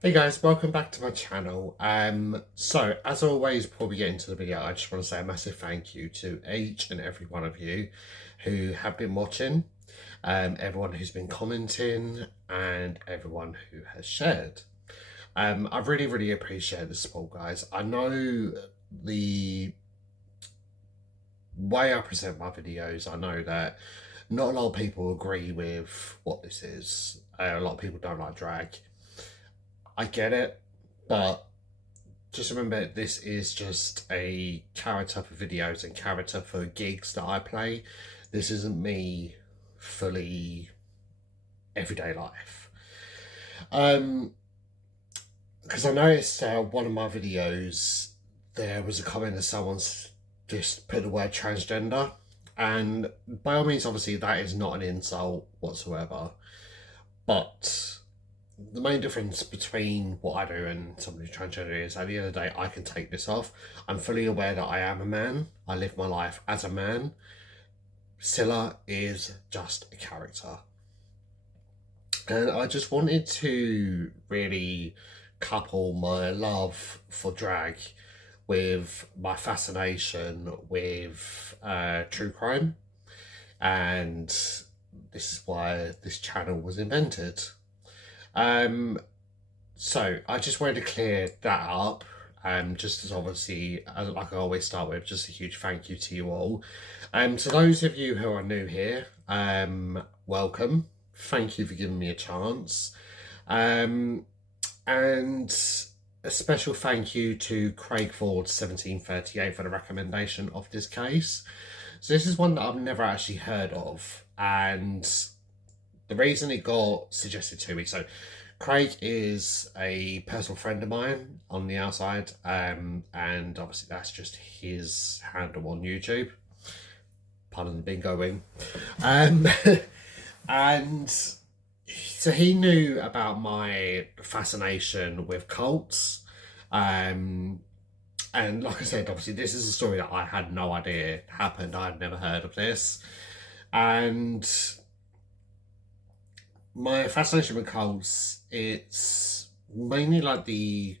Hey guys, welcome back to my channel. So as always, before we get into the video, I just want to say a massive thank you to each and every one of you who have been watching, everyone who's been commenting, and everyone who has shared. I really appreciate the support, guys. I know the way I present my videos, I know that not a lot of people agree with what this is. A lot of people don't like drag. I get it, but just remember this is just a character for videos and character for gigs that I play. This isn't me fully everyday life. Um, because I noticed one of my videos there was a comment that someone's just put the word transgender, and by all means, obviously that is not an insult whatsoever, but the main difference between what I do and somebody who's transgender is at the end of the day, I can take this off. I'm fully aware that I am a man. I live my life as a man. Scylla is just a character. And I just wanted to really couple my love for drag with my fascination with true crime. And this is why this channel was invented. Um, So I just wanted to clear that up. Just as obviously, like I always start with, just a huge thank you to you all. To those of you who are new here, welcome. Thank you for giving me a chance. Um, and a special thank you to Craig Ford 1738 for the recommendation of this case. So this is one that I've never actually heard of, and the reason it got suggested to me. So Craig is a personal friend of mine on the outside, and obviously that's just his handle on YouTube. Pardon the bingo wing. Um, and so he knew about my fascination with cults. Um, and like I said, obviously this is a story that I had no idea happened. I had never heard of this. And my fascination with cults, it's mainly like the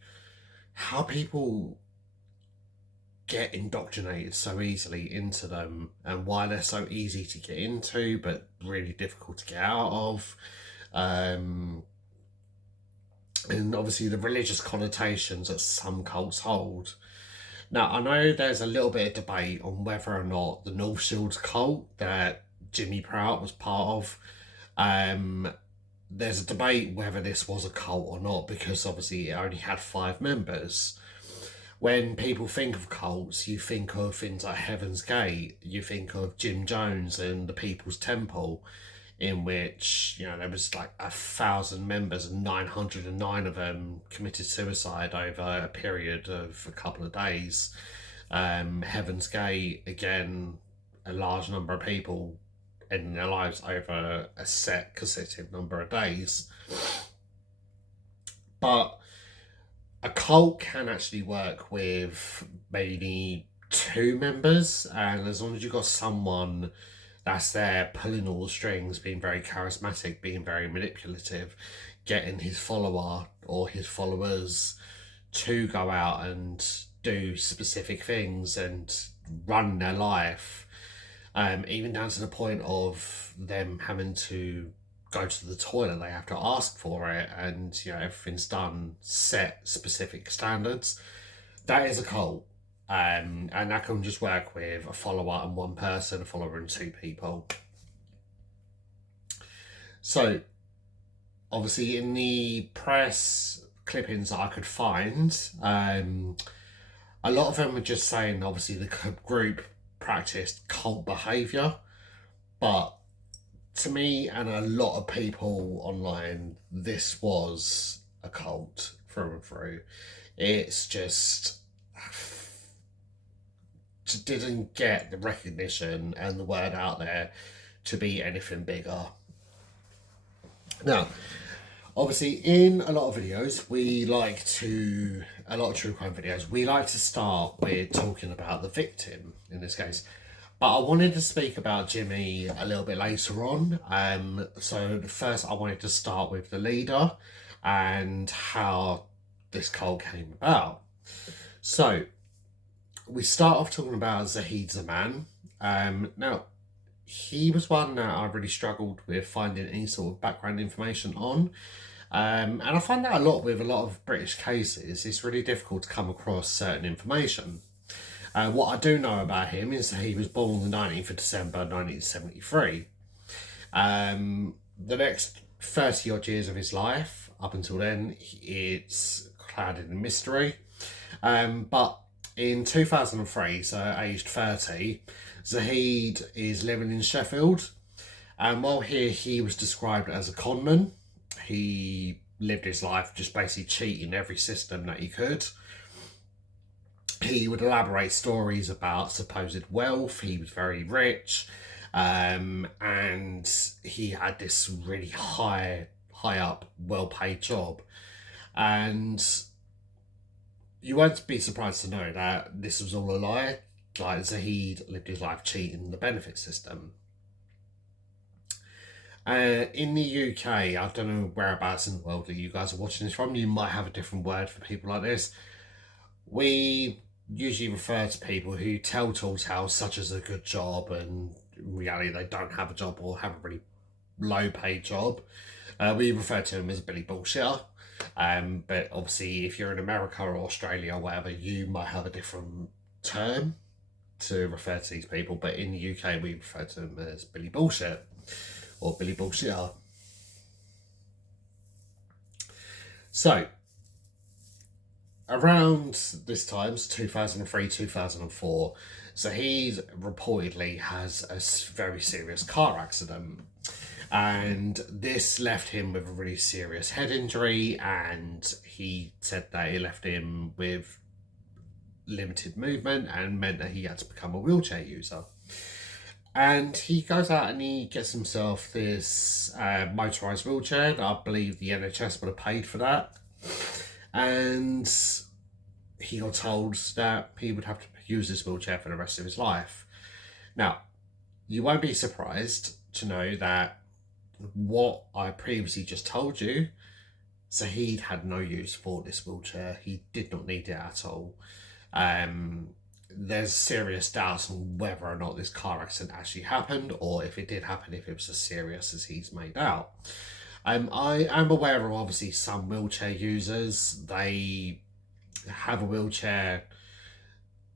how people get indoctrinated so easily into them and why they're so easy to get into but really difficult to get out of. Um, and obviously the religious connotations that some cults hold. Now, I know there's a little bit of debate on whether or not the North Shields cult that Jimmy Prout was part of, um, there's a debate whether this was a cult or not because obviously it only had 5 members. When people think of cults, you think of things like Heaven's Gate, you think of Jim Jones and the People's Temple, in which there was like 1,000 members and 909 of them committed suicide over a period of a couple of days. Heaven's Gate, again, a large number of people ending their lives over a set consecutive number of days. But a cult can actually work with maybe 2 members, and as long as you've got someone that's there pulling all the strings, being very charismatic, being very manipulative, getting his follower or his followers to go out and do specific things and run their life, even down to the point of them having to go to the toilet, they have to ask for it, and everything's done set specific standards. That is a cult, and that can just work with a follower and one person, a follower and 2 people. So obviously in the press clippings that I could find, a lot of them were just saying obviously the group practiced cult behaviour, but to me and a lot of people online, this was a cult through and through. It's just didn't get the recognition and the word out there to be anything bigger. Now, obviously, in a lot of videos, a lot of true crime videos, we like to start with talking about the victim in this case. But I wanted to speak about Jimmy a little bit later on. So first I wanted to start with the leader. and how this cult came about. So, we start off talking about Zahid Zaman. Now, he was one that I really struggled with finding any sort of background information on. And I find that a lot with a lot of British cases. It's really difficult to come across certain information. What I do know about him is that he was born on the 19th of December 1973. The next 30 odd years of his life, up until then, it's clouded in mystery. But in 2003, so aged 30, Zahid is living in Sheffield. And while here, he was described as a conman. He lived his life just basically cheating every system that he could. He would elaborate stories about supposed wealth. He was very rich, and he had this really high up, well-paid job. And you won't be surprised to know that this was all a lie. Like, Zahid lived his life cheating the benefit system. In the UK, I don't know whereabouts in the world that you guys are watching this from. You might have a different word for people like this. We usually refer to people who tell tall tales such as a good job, and in reality they don't have a job or have a really low paid job. We refer to them as Billy Bullshitter. But obviously, if you're in America or Australia or whatever, you might have a different term to refer to these people. But in the UK, we refer to them as Billy Bullshit or Billy Bullshitter. So, around this time, 2003, 2004, Zahid reportedly has a very serious car accident. And this left him with a really serious head injury, and he said that it left him with limited movement and meant that he had to become a wheelchair user. And he goes out and he gets himself this motorised wheelchair. I believe the NHS would have paid for that. And he got told that he would have to use this wheelchair for the rest of his life. Now, you won't be surprised to know that what I previously just told you, Zahid had no use for this wheelchair. He did not need it at all. There's serious doubts on whether or not this car accident actually happened, or if it did happen, if it was as serious as he's made out. I am aware of obviously some wheelchair users. They have a wheelchair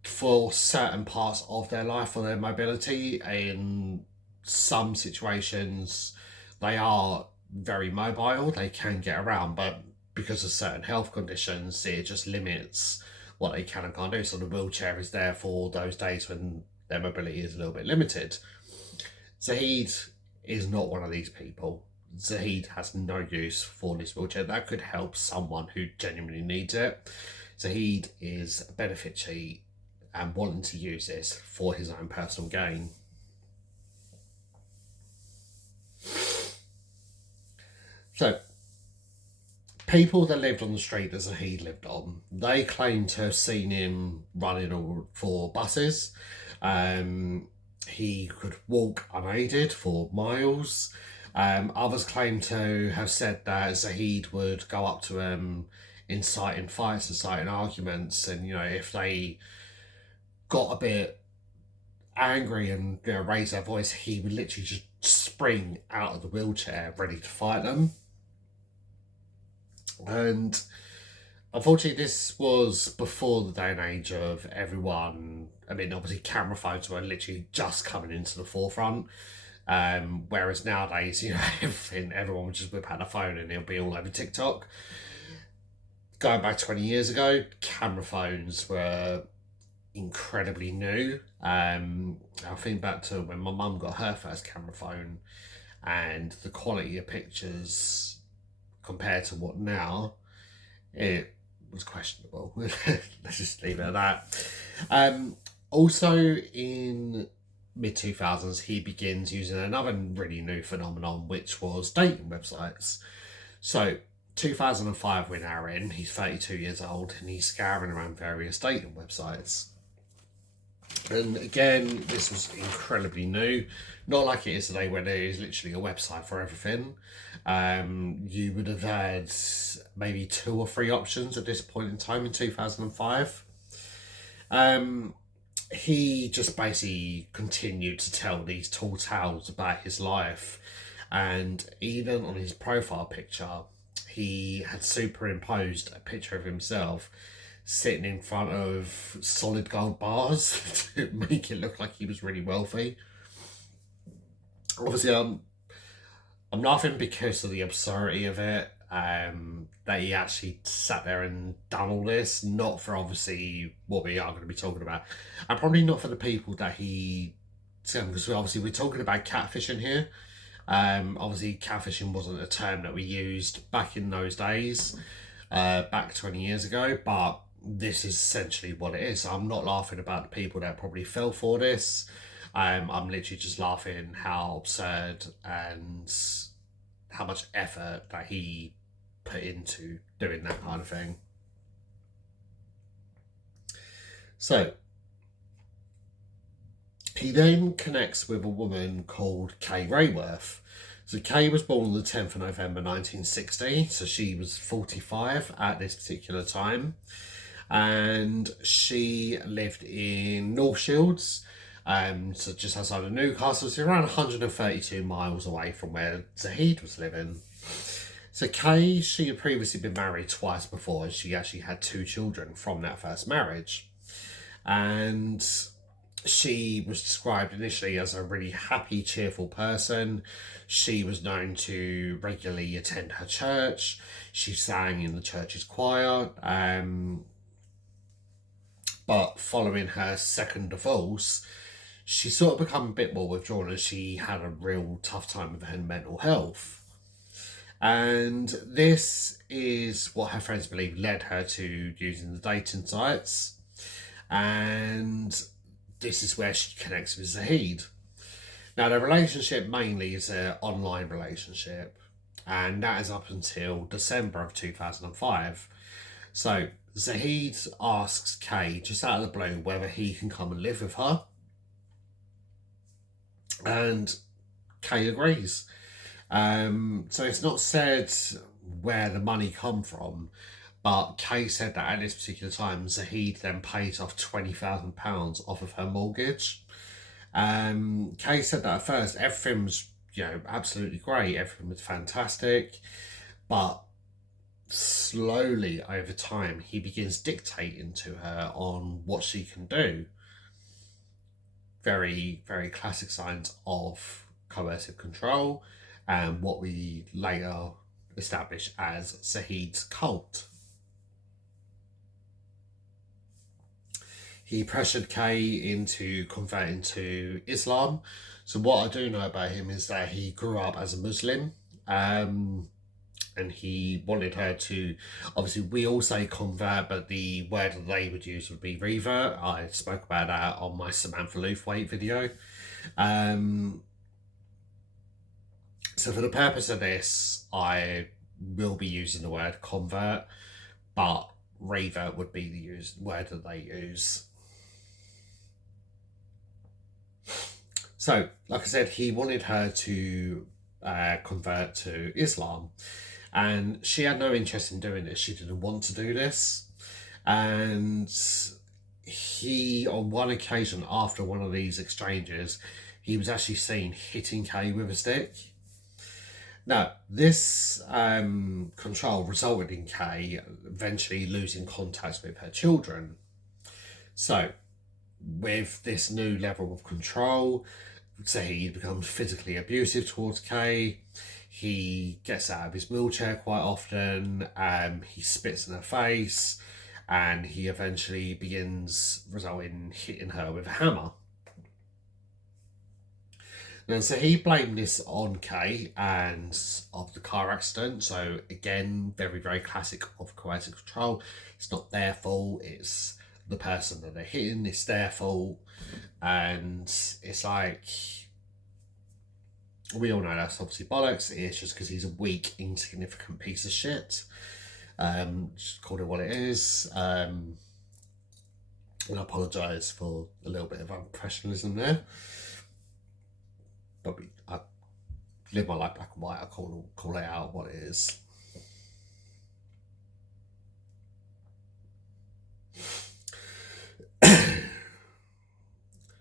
for certain parts of their life, for their mobility. In some situations, they are very mobile. They can get around, but because of certain health conditions, it just limits what they can and can't do. So the wheelchair is there for those days when their mobility is a little bit limited. Zahid is not one of these people. Zahid has no use for this wheelchair. That could help someone who genuinely needs it. Zahid is a benefit cheat and wanting to use this for his own personal gain. So, people that lived on the street that Zahid lived on, they claim to have seen him running for buses. He could walk unaided for miles. Others claim to have said that Zahid would go up to him, inciting fights, inciting arguments, and if they got a bit angry and raised their voice, he would literally just spring out of the wheelchair ready to fight them. And unfortunately, this was before the day and age of everyone. I mean, obviously, camera phones were literally just coming into the forefront. Whereas nowadays, everyone would just whip out a phone and it'll be all over TikTok. Going back 20 years ago, camera phones were incredibly new. I think back to when my mum got her first camera phone, and the quality of pictures compared to what now, it was questionable. Let's just leave it at that. Also in mid-2000s, he begins using another really new phenomenon, which was dating websites. So 2005 we're now in, he's 32 years old and he's scouring around various dating websites. And again, this was incredibly new. Not like it is today where there is literally a website for everything. You would have had maybe 2 or 3 options at this point in time in 2005. Um, he just basically continued to tell these tall tales about his life. And even on his profile picture, he had superimposed a picture of himself sitting in front of solid gold bars to make it look like he was really wealthy. Obviously, I'm laughing because of the absurdity of it. That he actually sat there and done all this, not for obviously what we are going to be talking about, and probably not for the people that he. Because obviously we're talking about catfishing here. Obviously, catfishing wasn't a term that we used back in those days, back 20 years ago, but this is essentially what it is. I'm not laughing about the people that probably fell for this. I'm literally just laughing how absurd and how much effort that he put into doing that kind of thing. So he then connects with a woman called Kay Rayworth. So Kay was born on the 10th of November 1960, so she was 45 at this particular time. And she lived in North Shields, so just outside of Newcastle, so around 132 miles away from where Zahid was living. So Kay, she had previously been married twice before, and she actually had 2 children from that first marriage. And she was described initially as a really happy, cheerful person. She was known to regularly attend her church. She sang in the church's choir. But following her second divorce, she sort of become a bit more withdrawn as she had a real tough time with her mental health. And this is what her friends believe led her to using the dating sites. And this is where she connects with Zahid. Now, their relationship mainly is an online relationship, and that is up until December of 2005. So, Zahid asks Kay, just out of the blue, whether he can come and live with her. And Kay agrees. So it's not said where the money come from, but Kay said that at this particular time, Zahid then pays off £20,000 off of her mortgage. Kay said that at first everything was, absolutely great, everything was fantastic, but slowly over time he begins dictating to her on what she can do. Very, very classic signs of coercive control, and what we later establish as Zahid's cult. He pressured Kay into converting to Islam. So what I do know about him is that he grew up as a Muslim, and he wanted her to. Obviously, we all say convert, but the word that they would use would be revert. I spoke about that on my Samantha Lewthwaite video. So for the purpose of this, I will be using the word convert, but revert would be the word that they use. So, like I said, he wanted her to convert to Islam, and she had no interest in doing this. She didn't want to do this. And he, on one occasion, after one of these exchanges, he was actually seen hitting Kay with a stick. Now, this control resulted in Kay eventually losing contact with her children. So, with this new level of control, he becomes physically abusive towards Kay. He gets out of his wheelchair quite often. He spits in her face, and he eventually begins resulting in hitting her with a hammer. And so he blamed this on Kay and of the car accident. So again, very, very classic of coercive control. It's not their fault, it's the person that they're hitting, it's their fault. And it's like, we all know that's obviously bollocks. It's just because he's a weak, insignificant piece of shit. Just call it what it is. And I apologise for a little bit of unprofessionalism there. But I live my life black and white. I call it out what it is.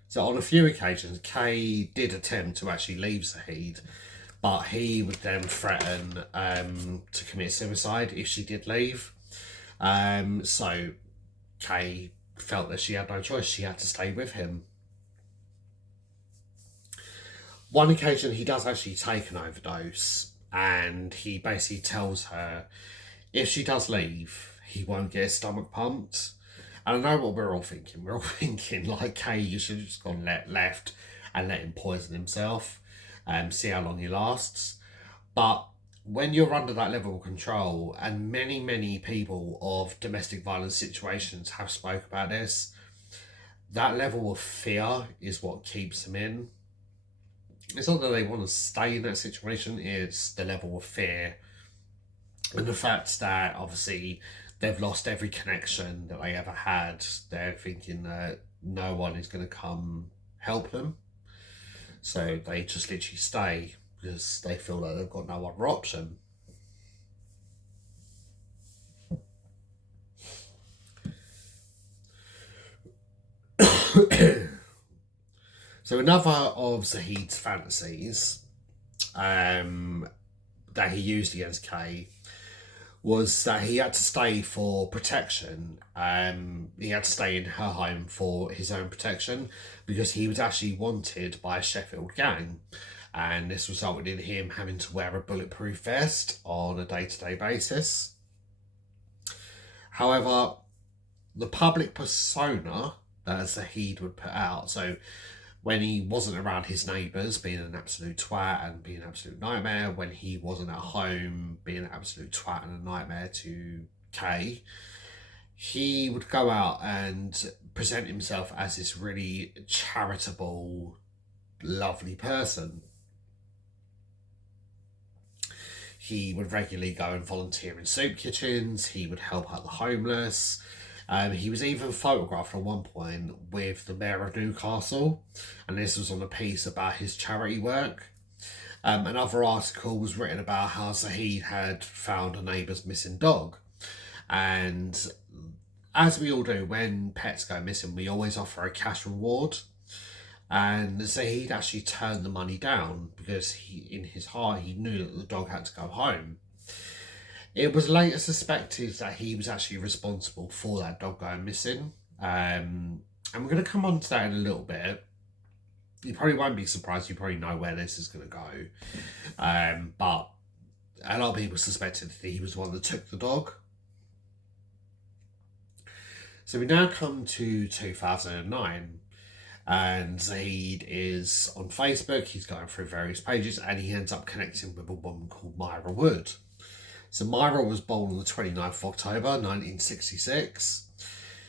So on a few occasions, Kay did attempt to actually leave Zahid, but he would then threaten to commit suicide if she did leave. So Kay felt that she had no choice; she had to stay with him. One occasion, he does actually take an overdose, and he basically tells her if she does leave, he won't get his stomach pumped. And I know what we're all thinking. We're all thinking, like, hey, you should have just gone left and let him poison himself and see how long he lasts. But when you're under that level of control, and many people of domestic violence situations have spoke about this, that level of fear is what keeps them in. It's not that they want to stay in that situation, it's the level of fear and the fact that obviously they've lost every connection that they ever had. They're thinking that no one is going to come help them, so they just literally stay because they feel like they've got no other option. So another of Zahid's fantasies that he used against Kay was that he had to stay for protection. He had to stay in her home for his own protection because he was actually wanted by a Sheffield gang. And this resulted in him having to wear a bulletproof vest on a day-to-day basis. However, the public persona that Zahid would put out, so when he wasn't around his neighbours, being an absolute twat and being an absolute nightmare, when he wasn't at home, being an absolute twat and a nightmare to Kay, he would go out and present himself as this really charitable, lovely person. He would regularly go and volunteer in soup kitchens, he would help out the homeless. He was even photographed at one point with the Mayor of Newcastle, and this was on a piece about his charity work. Another article was written about how Zahid had found a neighbour's missing dog. And as we all do, when pets go missing, we always offer a cash reward. And Zahid actually turned the money down because in his heart, he knew that the dog had to go home. It was later suspected that he was actually responsible for that dog going missing. And we're going to come on to that in a little bit. You probably won't be surprised. You probably know where this is going to go. But a lot of people suspected that he was the one that took the dog. So we now come to 2009. And Zahid is on Facebook. He's going through various pages and he ends up connecting with a woman called Myra Wood. So Myra was born on the 29th of October 1966.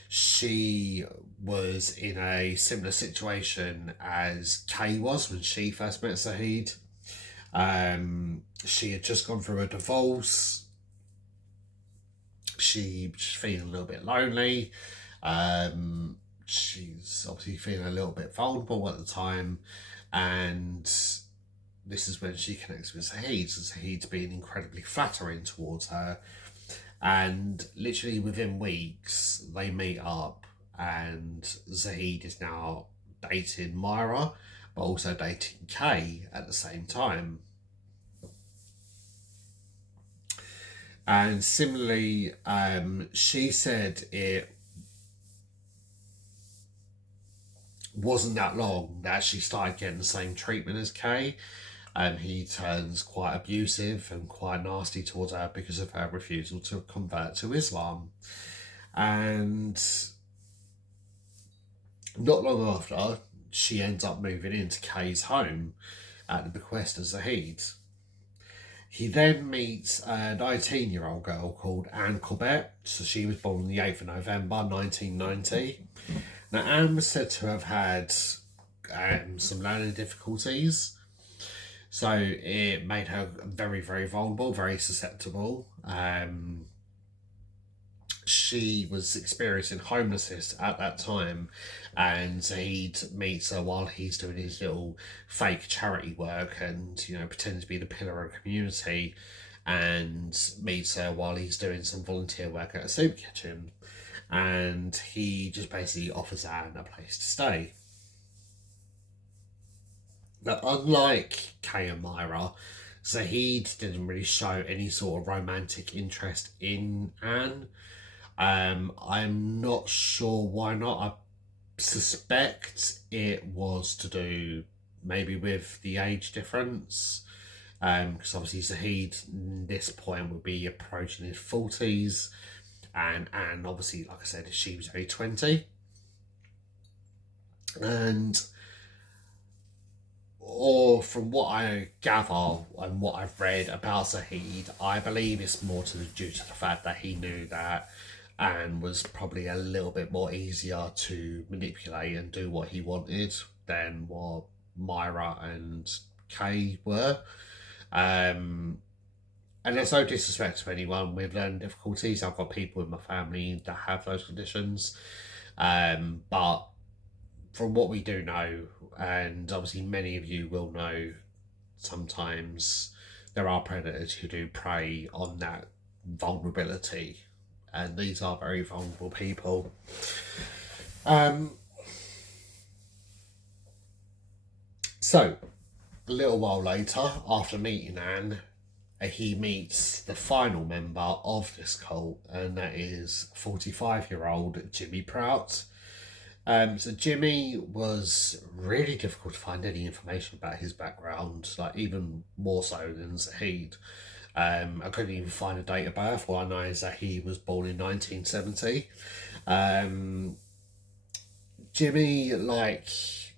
She was in a similar situation as Kay was when she first met Zahid. She had just gone through a divorce. She was feeling a little bit lonely. She's obviously feeling a little bit vulnerable at the time, and this is when she connects with Zahid. So Zahid's being incredibly flattering towards her, and literally within weeks they meet up, and Zahid is now dating Myra, but also dating Kay at the same time. And similarly, she said it wasn't that long that she started getting the same treatment as Kay. He turns quite abusive and quite nasty towards her because of her refusal to convert to Islam. And not long after, she ends up moving into Kay's home at the bequest of Zahid. He then meets a 19-year-old girl called Anne Corbett. So she was born on the 8th of November 1990. Now, Anne was said to have had some learning difficulties. So it made her very vulnerable, very susceptible. she was experiencing homelessness at that time, and Zahid meets her while he's doing his little fake charity work and pretending to be the pillar of the community, and meets her while he's doing some volunteer work at a soup kitchen, and he just basically offers Anne a place to stay. Now, unlike Kay and Myra, Zahid didn't really show any sort of romantic interest in Anne. I'm not sure why not. I suspect it was to do maybe with the age difference. Because obviously Zahid at this point would be approaching his 40s, and obviously, like I said, she was only 20. And or from what I gather and what I've read about Zahid, I believe it's more due to the fact that he knew that Anne was probably a little bit more easier to manipulate and do what he wanted than what Myra and Kay were. And there's no disrespect to anyone with learning difficulties. I've got people in my family that have those conditions. But from what we do know, and obviously many of you will know, sometimes there are predators who do prey on that vulnerability, and these are very vulnerable people. So, a little while later, after meeting Anne, he meets the final member of this cult, and that is 45-year-old Jimmy Prout. So Jimmy was really difficult to find any information about his background, like even more so than Zahid. I couldn't even find a date of birth. All I know is that he was born in 1970. Jimmy, like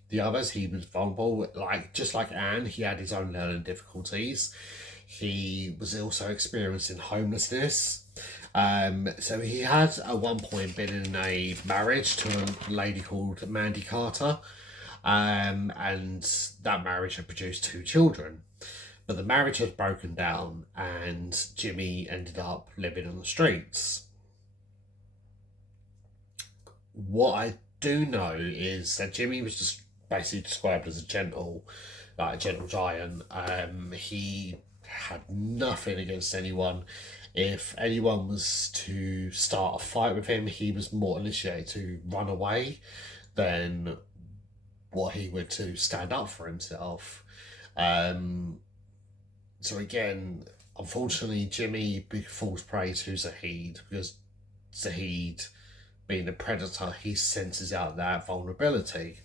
the others, he was vulnerable. Just like Anne, he had his own learning difficulties. He was also experiencing homelessness. So he had at one point been in a marriage to a lady called Mandy Carter, and that marriage had produced 2 children. But the marriage had broken down, and Jimmy ended up living on the streets. What I do know is that Jimmy was just basically described as a gentle giant. He had nothing against anyone. If anyone was to start a fight with him, he was more initiated to run away than what he would to stand up for himself. So again, unfortunately, Jimmy falls prey to Zahid, because Zahid, being a predator, he senses out that vulnerability.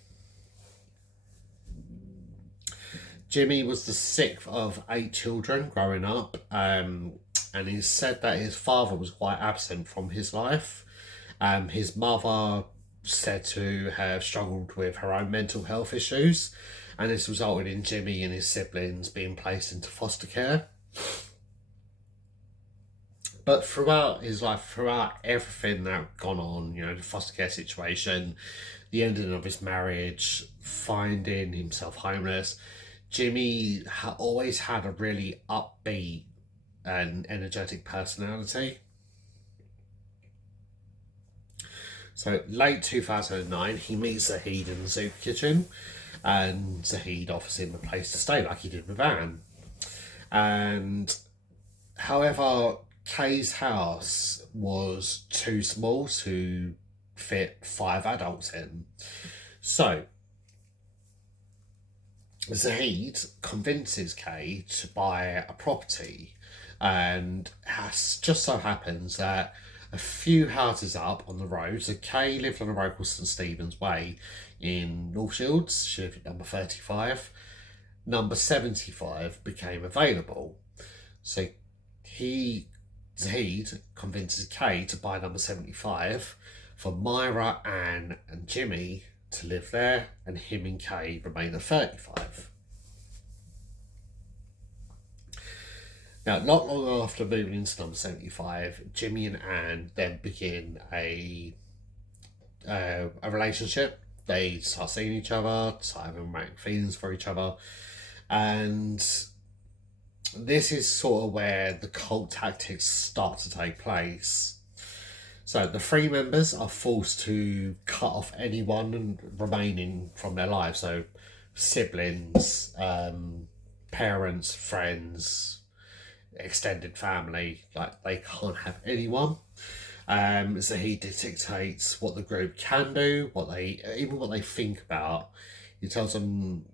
Jimmy was the 6th of 8 children growing up, and he said that his father was quite absent from his life. His mother said to have struggled with her own mental health issues, and this resulted in Jimmy and his siblings being placed into foster care. But throughout his life, throughout everything that had gone on, the foster care situation, the ending of his marriage, finding himself homeless, Jimmy always had a really upbeat and energetic personality. So late 2009, he meets Zahid in the soup kitchen, and Zahid offers him a place to stay like he did with Anne. And however, Kay's house was too small to fit 5 adults in. So Zahid convinces Kay to buy a property, and just so happens that a few houses up on the road, so Kay lived on a road called St Stephen's Way in North Shields. She lived at number 35. Number 75 became available. So Zahid convinces Kay to buy number 75 for Myra, Anne and Jimmy to live there, and him and Kay remain at 35. Now, not long after moving into number 75, Jimmy and Anne then begin a relationship. They start seeing each other, start having romantic feelings for each other, and this is sort of where the cult tactics start to take place. So the three members are forced to cut off anyone remaining from their lives. So siblings, parents, friends, extended family. Like they can't have anyone. So he dictates what the group can do, even what they think about. He tells them,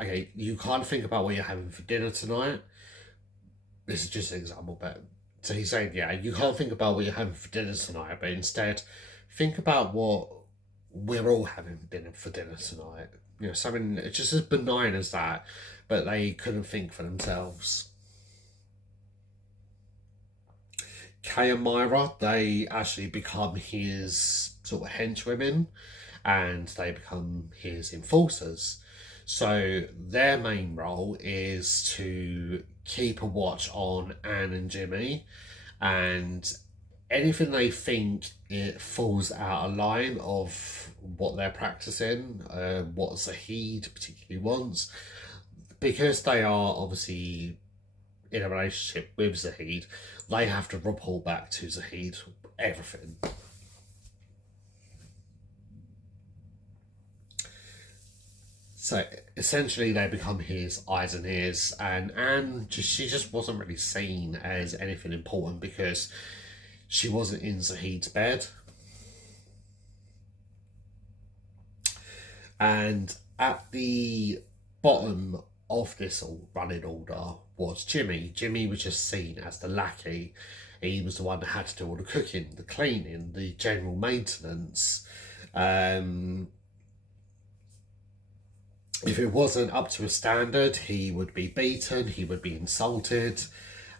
"Okay, you can't think about what you're having for dinner tonight." This is just an example, but so he's saying, "Yeah, you can't think about what you're having for dinner tonight, but instead, think about what we're all having for dinner tonight." You know, something just as benign as that, but they couldn't think for themselves. Kay and Myra, they actually become his sort of henchwomen and they become his enforcers. So their main role is to keep a watch on Anne and Jimmy, and anything they think it falls out of line of what they're practicing, what Zahid particularly wants, because they are obviously in a relationship with Zahid, they have to report back to Zahid everything. So essentially, they become his eyes and ears, and Anne she just wasn't really seen as anything important because she wasn't in Zahid's bed, and at the bottom of this running order was Jimmy. Jimmy was just seen as the lackey. He was the one that had to do all the cooking, the cleaning, the general maintenance. Um, if it wasn't up to a standard, he would be beaten, he would be insulted.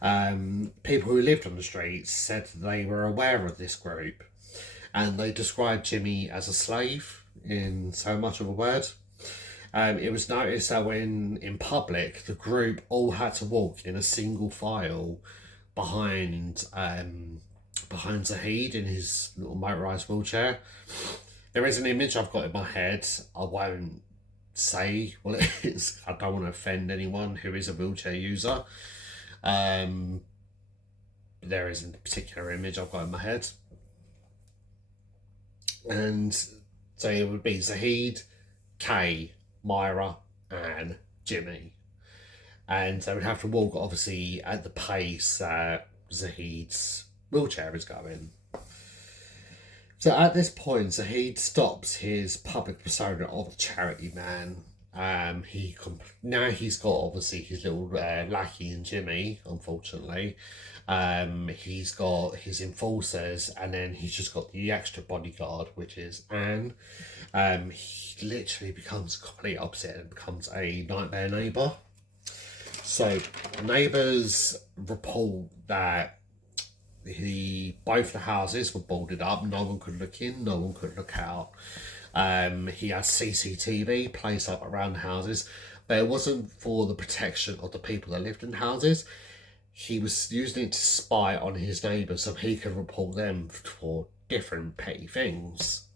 People who lived on the streets said they were aware of this group and they described Jimmy as a slave in so much of a word. It was noticed that when in public, the group all had to walk in a single file behind behind Zahid in his little motorised wheelchair. There is an image I've got in my head. I won't say what it is. I don't want to offend anyone who is a wheelchair user. Um, there is a particular image I've got in my head. And so it would be Zahid, Kay, Myra, and Jimmy. And they would have to walk, obviously, at the pace that Zahid's wheelchair is going. So at this point, Zahid stops his public persona of a charity man. Now he's got obviously his little lackey and Jimmy. Unfortunately, he's got his enforcers, and then he's just got the extra bodyguard, which is Anne. He literally becomes complete opposite and becomes a nightmare neighbour. So neighbours report that both the houses were boarded up. No one could look in. No one could look out. He had CCTV placed up around the houses, but it wasn't for the protection of the people that lived in houses. He was using it to spy on his neighbours so he could report them for different petty things.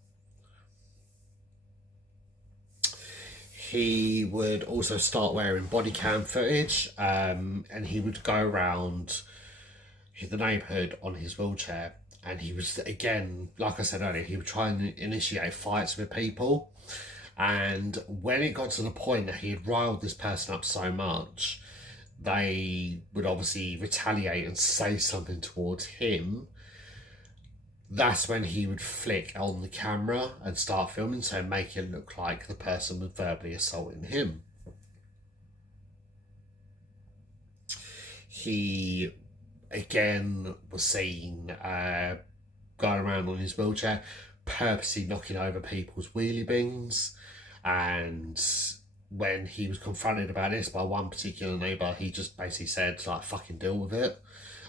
He would also start wearing body cam footage, and he would go around the neighbourhood on his wheelchair, and he was, again, like I said earlier, he would try and initiate fights with people. And when it got to the point that he had riled this person up so much, they would obviously retaliate and say something towards him. That's when he would flick on the camera and start filming, so make it look like the person was verbally assaulting him. He again was seen going around on his wheelchair, purposely knocking over people's wheelie bins. And when he was confronted about this by one particular neighbour, he just basically said, like, fucking deal with it.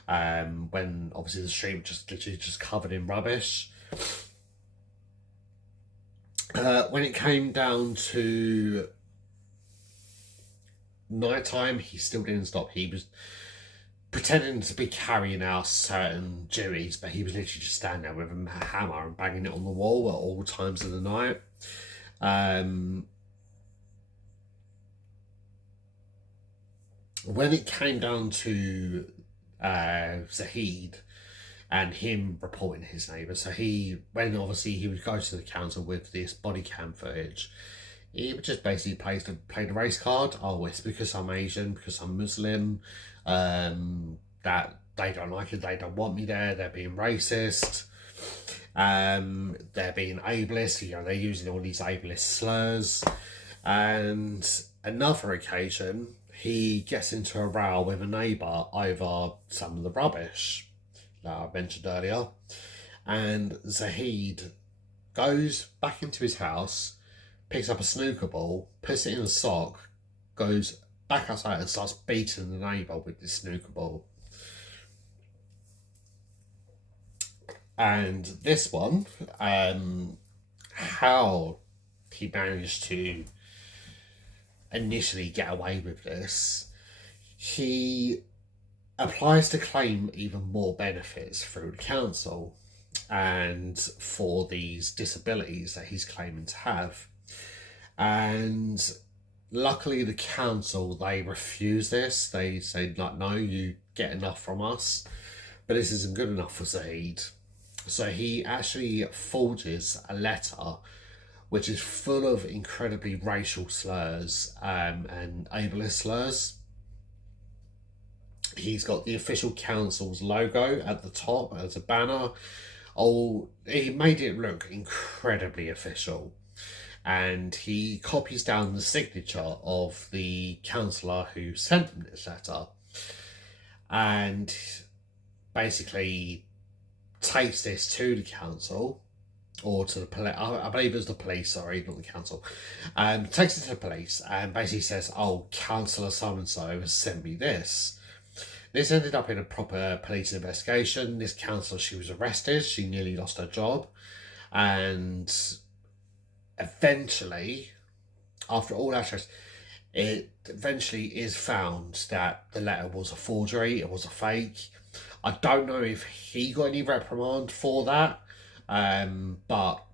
When obviously the street was just literally just covered in rubbish. When it came down to nighttime, he still didn't stop. He was pretending to be carrying out certain duties, but he was literally just standing there with a hammer and banging it on the wall at all times of the night. When it came down to Zahid, and him reporting his neighbour. So when obviously he would go to the council with this body cam footage, he would just basically play the race card. Oh, it's because I'm Asian, because I'm Muslim, that they don't like it, they don't want me there, they're being racist, they're being ableist, they're using all these ableist slurs. And another occasion, he gets into a row with a neighbour over some of the rubbish that I mentioned earlier. And Zahid goes back into his house, picks up a snooker ball, puts it in a sock, goes back outside and starts beating the neighbour with this snooker ball. And this one, how he managed to initially get away with this, he applies to claim even more benefits through the council and for these disabilities that he's claiming to have. And luckily the council, they refuse this. They say, like, no, you get enough from us. But this isn't good enough for Zahid. So he actually forges a letter which is full of incredibly racial slurs and ableist slurs. He's got the official council's logo at the top as a banner. Oh, he made it look incredibly official. And he copies down the signature of the councillor who sent him this letter. And basically takes this to the council, or to the police. I believe it was the police, sorry, not the council. Takes it to the police and basically says, oh, Councillor so-and-so has sent me this. This ended up in a proper police investigation. This councillor, she was arrested. She nearly lost her job. And eventually, after all that stress, it eventually is found that the letter was a forgery. It was a fake. I don't know if he got any reprimand for that. But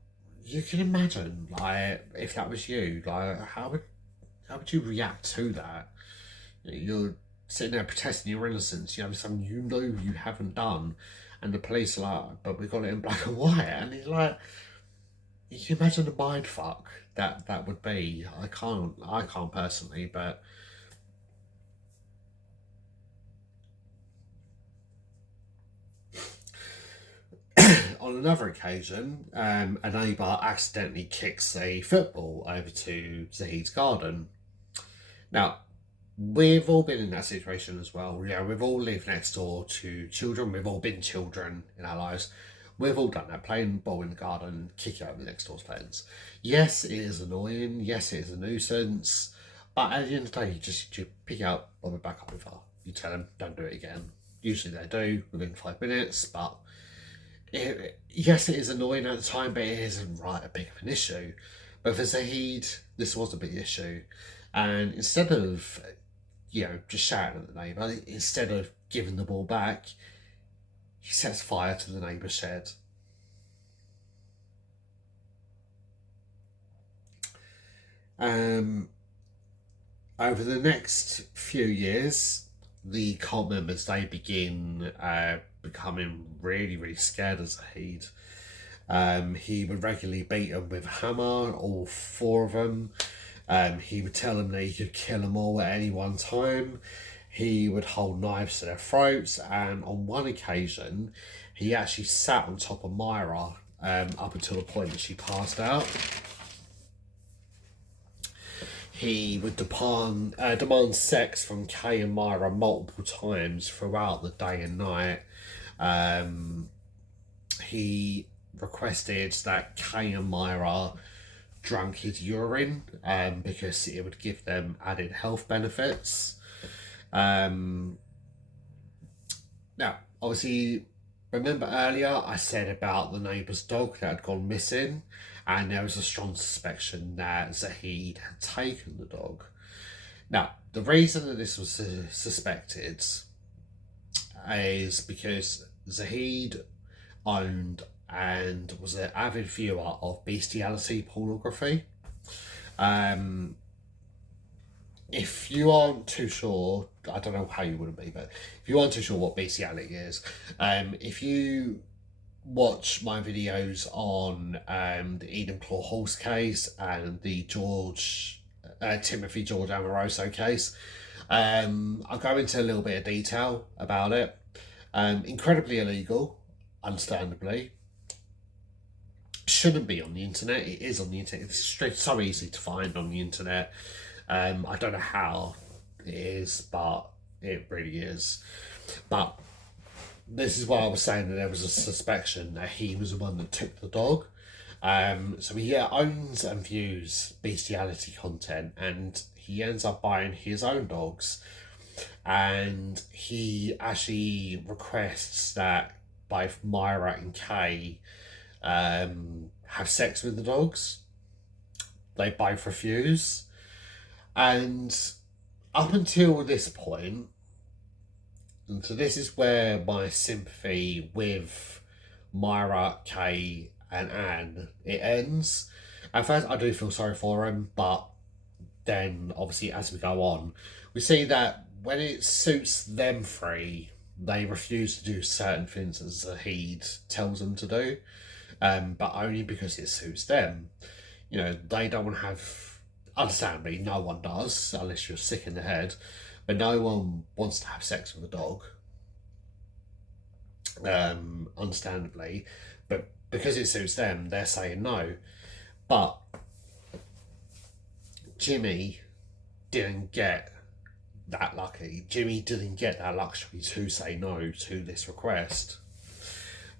you can imagine, like, if that was you, like, how would you react to that? You're sitting there protesting your innocence. You have something you know you haven't done, and the police are like, but we got it in black and white. And he's like, you can imagine the mind fuck that would be. I can't personally, but on another occasion, a neighbour accidentally kicks a football over to Zahid's garden. Now, we've all been in that situation as well. Yeah, we've all lived next door to children. We've all been children in our lives. We've all done that, playing ball in the garden, kicking over the next door's fence. Yes, it is annoying. Yes, it is a nuisance. But at the end of the day, you pick it up, bob it back up with her. You tell them, don't do it again. Usually they do within 5 minutes, but yes, it is annoying at the time, but it isn't a big of an issue. But for Zahid, this was a big issue. And instead of, just shouting at the neighbour, instead of giving the ball back, he sets fire to the neighbour's shed. Over the next few years, the cult members, they begin becoming really, really scared of Zahid. He would regularly beat them with a hammer, all 4 of them. He would tell them that he could kill them all at any one time. He would hold knives to their throats, and on one occasion, he actually sat on top of Myra up until the point that she passed out. He would demand sex from Kay and Myra multiple times throughout the day and night. He requested that Kay and Myra drank his urine because it would give them added health benefits. Now, obviously, remember earlier I said about the neighbour's dog that had gone missing, and there was a strong suspicion that Zahid had taken the dog. Now, the reason that this was suspected is because Zahid owned and was an avid viewer of bestiality pornography. If you aren't too sure, I don't know how you wouldn't be, but if you aren't too sure what bestiality is, if you watch my videos on the Eden Claw Horse case and the Timothy George Amoroso case, I'll go into a little bit of detail about it. Incredibly illegal, understandably. Shouldn't be on the internet. It is on the internet. It's so easy to find on the internet. I don't know how it is, but it really is. But this is why I was saying that there was a suspicion that he was the one that took the dog. So he owns and views bestiality content, and he ends up buying his own dogs. And he actually requests that both Myra and Kay have sex with the dogs. They both refuse. And up until this point, and so this is where my sympathy with Myra, Kay, and Anne, it ends. At first, I do feel sorry for him, but then obviously as we go on, we see that when it suits them three, they refuse to do certain things that Zahid tells them to do, but only because it suits them. You know, they don't want to have, understandably, no one does, unless you're sick in the head, but no one wants to have sex with a dog, understandably, but because it suits them, they're saying no. But Jimmy didn't get that lucky. Jimmy didn't get that luxury to say no to this request.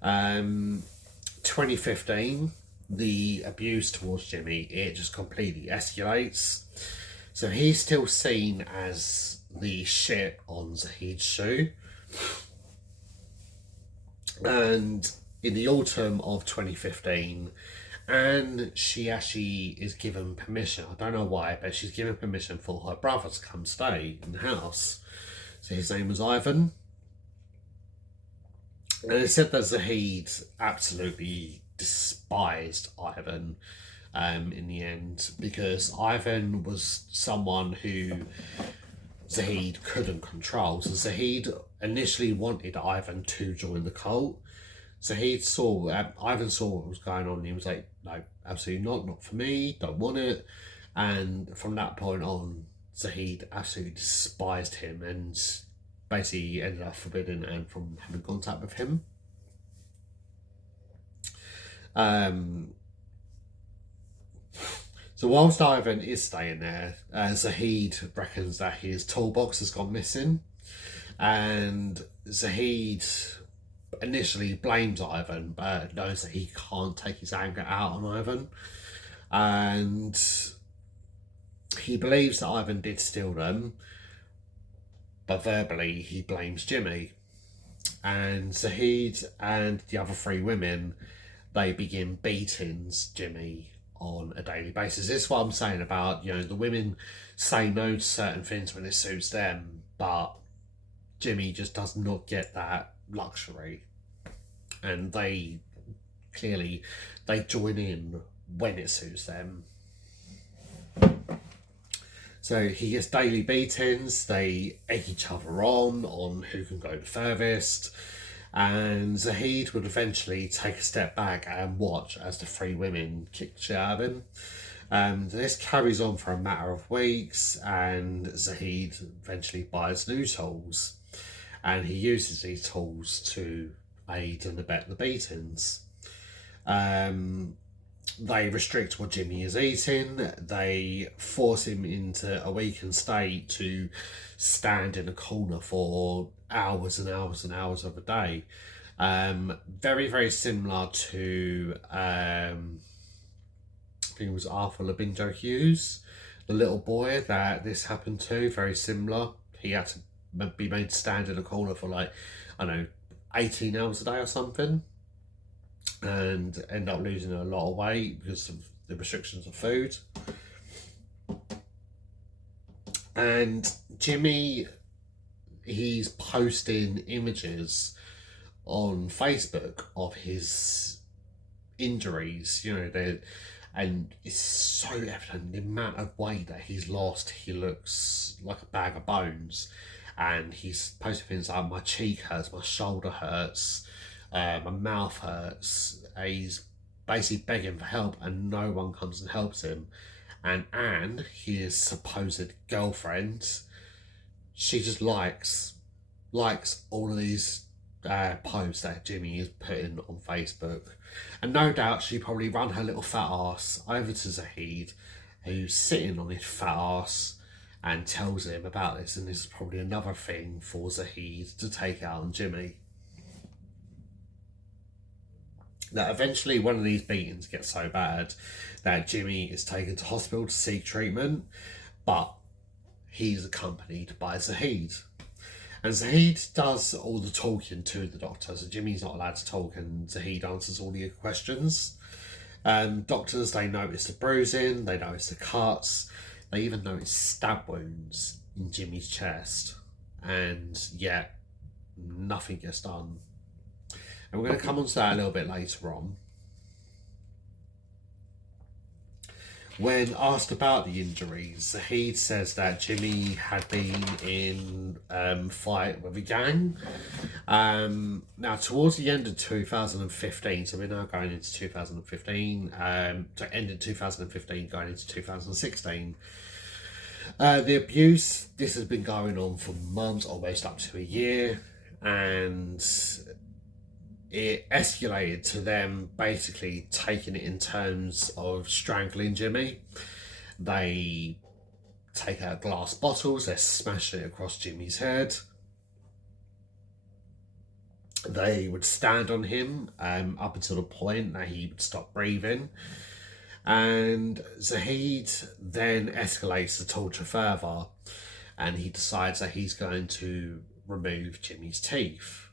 2015, the abuse towards Jimmy, it just completely escalates. So he's still seen as the shit on Zahid's shoe. And in the autumn of 2015, and she actually is given permission, I don't know why, but she's given permission for her brother to come stay in the house. So his name was Ivan. And it said that Zahid absolutely despised Ivan in the end, because Ivan was someone who Zahid couldn't control. So Zahid initially wanted Ivan to join the cult. Ivan saw what was going on, and he was like, no, absolutely not for me, don't want it. And from that point on, Zahid absolutely despised him and basically ended up forbidding Anne from having contact with him. So whilst Ivan is staying there, Zahid reckons that his toolbox has gone missing, and Zahid initially blames Ivan, but knows that he can't take his anger out on Ivan, and he believes that Ivan did steal them, but verbally he blames Jimmy. And Zahid and the other three women, they begin beating Jimmy on a daily basis. This is what I'm saying about, you know, the women say no to certain things when it suits them, but Jimmy just does not get that luxury, and they join in when it suits them. So he gets daily beatings, they egg each other on who can go the furthest, and Zahid would eventually take a step back and watch as the three women kick shit out of him. This carries on for a matter of weeks, and Zahid eventually buys new tools, and he uses these tools to aid and abet the beatings. They restrict what Jimmy is eating. They force him into a weakened state to stand in a corner for hours and hours and hours of a day. Very, very similar to, I think it was Arthur Labinjo Hughes, the little boy that this happened to. Very similar. He had to be made to stand in a corner for, like, I don't know, 18 hours a day or something, and end up losing a lot of weight because of the restrictions of food. And Jimmy, he's posting images on Facebook of his injuries, you know, and it's so evident the amount of weight that he's lost. He looks like a bag of bones, and he's posting things like, my cheek hurts, my shoulder hurts, my mouth hurts. He's basically begging for help, and no one comes and helps him. And Anne, his supposed girlfriend, she just likes all of these posts that Jimmy is putting on Facebook. And no doubt she probably run her little fat ass over to Zahid, who's sitting on his fat ass, and tells him about this. And this is probably another thing for Zahid to take out on Jimmy. Now, eventually, one of these beatings gets so bad that Jimmy is taken to hospital to seek treatment, but he's accompanied by Zahid. And Zahid does all the talking to the doctor, so Jimmy's not allowed to talk, and Zahid answers all the questions. Doctors, they notice the bruising, they notice the cuts, they even notice stab wounds in Jimmy's chest, and yet nothing gets done. And we're going to come on to that a little bit later on. When asked about the injuries, Zahid says that Jimmy had been in fight with a gang. Now, towards the end of 2015, so we're now going into 2015, so end of 2015, going into 2016. The abuse, this has been going on for months, almost up to a year, and it escalated to them basically taking it in terms of strangling Jimmy. They take out glass bottles, they smash it across Jimmy's head. They would stand on him up until the point that he would stop breathing. And Zahid then escalates the torture further, and he decides that he's going to remove Jimmy's teeth.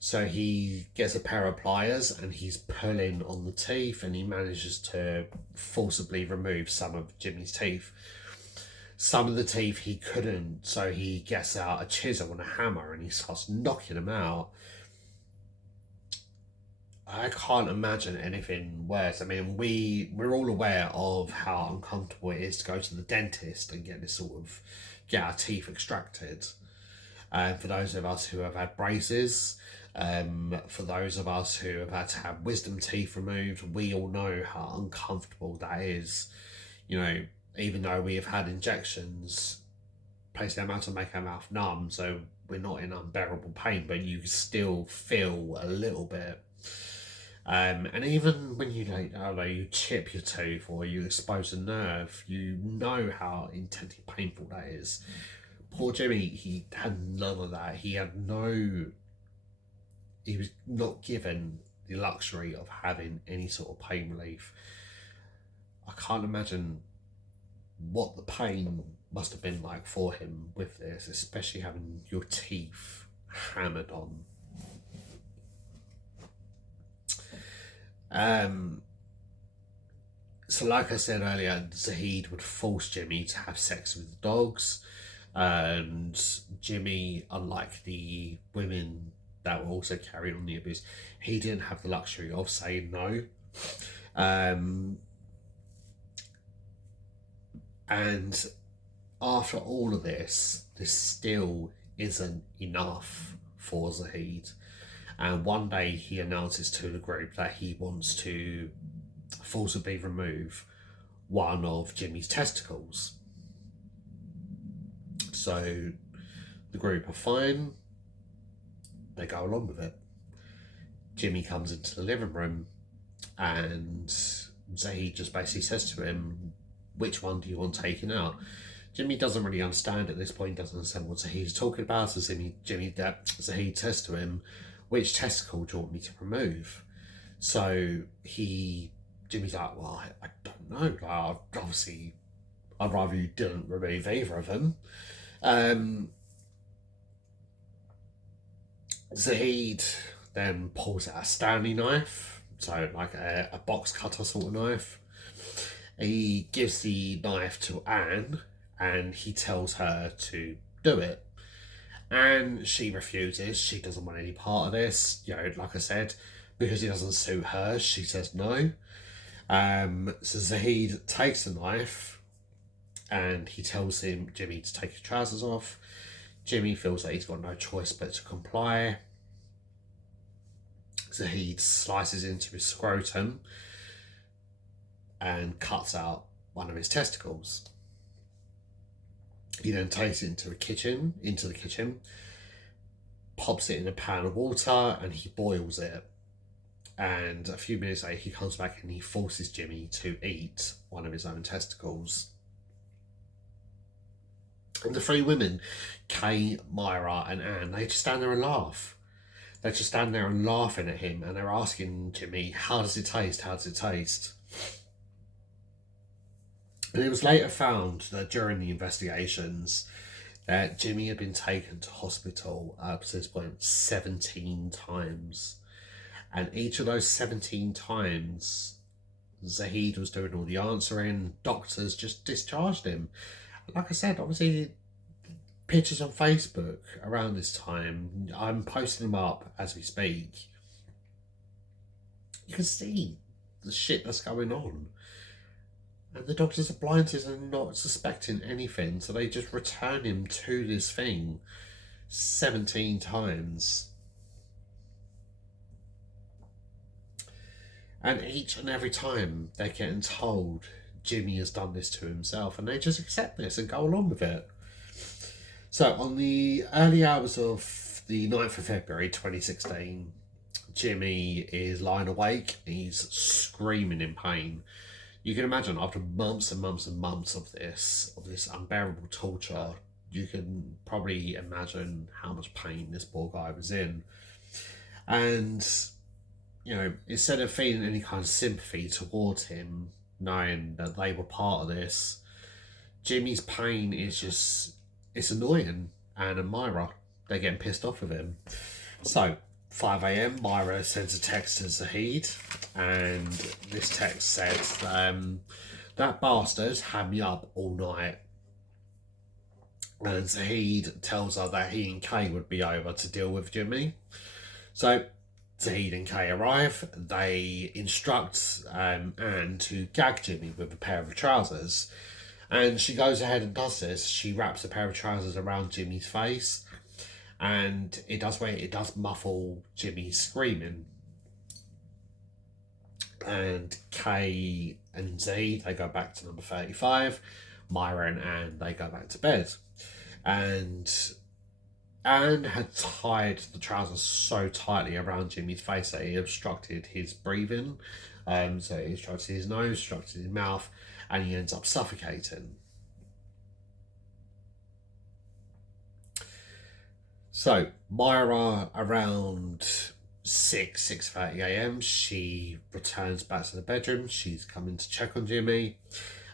So he gets a pair of pliers and he's pulling on the teeth, and he manages to forcibly remove some of Jimmy's teeth. Some of the teeth he couldn't, so he gets out a chisel and a hammer and he starts knocking them out. I can't imagine anything worse. I mean, we're all aware of how uncomfortable it is to go to the dentist and get our teeth extracted. For those of us who have had braces, for those of us who have had to have wisdom teeth removed, we all know how uncomfortable that is. You know, even though we have had injections placed in our mouth to make our mouth numb, so we're not in unbearable pain, but you still feel a little bit. And even when you chip your tooth or you expose a nerve, you know how intensely painful that is. Poor Jimmy, he had none of that. He was not given the luxury of having any sort of pain relief. I can't imagine what the pain must have been like for him with this, especially having your teeth hammered on. So like I said earlier, Zahid would force Jimmy to have sex with dogs, and Jimmy, unlike the women that were also carrying on the abuse, he didn't have the luxury of saying no. And after all of this still isn't enough for Zahid. And one day he announces to the group that he wants to forcibly remove one of Jimmy's testicles. So the group are fine. They go along with it. Jimmy comes into the living room and Zahid just basically says to him, which one do you want taken out? Jimmy doesn't really understand at this point, doesn't understand what Zahid's talking about. So Zahid says to him, which testicle do you want me to remove? So Jimmy's like, well, I don't know. Like, obviously, I'd rather you didn't remove either of them. Zahid then pulls out a Stanley knife, so like a box cutter sort of knife. He gives the knife to Anne, and he tells her to do it. And she refuses. She doesn't want any part of this. You know, like I said, because it doesn't suit her, she says no. So Zahid takes the knife and he tells Jimmy to take his trousers off. Jimmy feels that he's got no choice but to comply. Zahid slices into his scrotum and cuts out one of his testicles. He then takes it into the kitchen, pops it in a pan of water, and he boils it. And a few minutes later, he comes back and he forces Jimmy to eat one of his own testicles. And the three women, Kay, Myra, and Anne, they just stand there and laugh. They just stand there and laughing at him, and they're asking Jimmy, "How does it taste? How does it taste?" And it was later found that during the investigations, that Jimmy had been taken to hospital up to this point 17 times. And each of those 17 times, Zahid was doing all the answering. Doctors just discharged him. Like I said, obviously, pictures on Facebook around this time, I'm posting them up as we speak. You can see the shit that's going on. And the doctors are blinded and not suspecting anything, so they just return him to this thing 17 times. And each and every time they're getting told Jimmy has done this to himself, and they just accept this and go along with it. So on the early hours of the 9th of February 2016, Jimmy is lying awake. He's screaming in pain. You can imagine after months and months and months of this unbearable torture, you can probably imagine how much pain this poor guy was in. And, you know, instead of feeling any kind of sympathy towards him, knowing that they were part of this, Jimmy's pain is just, it's annoying. Anne and Myra, they're getting pissed off with him. So, 5 a.m, Myra sends a text to Zahid, and this text says, "That bastard had me up all night." And Zahid tells her that he and Kay would be over to deal with Jimmy. So Zahid and Kay arrive. They instruct Anne to gag Jimmy with a pair of trousers. And she goes ahead and does this. She wraps a pair of trousers around Jimmy's face. And it does muffle Jimmy screaming. And Kay and Z, they go back to number 35. Myra and Anne, they go back to bed. And Anne had tied the trousers so tightly around Jimmy's face that he obstructed his breathing. So he obstructed his nose, obstructed his mouth, and he ends up suffocating. So Myra, around 6:30 a.m, she returns back to the bedroom. She's coming to check on Jimmy,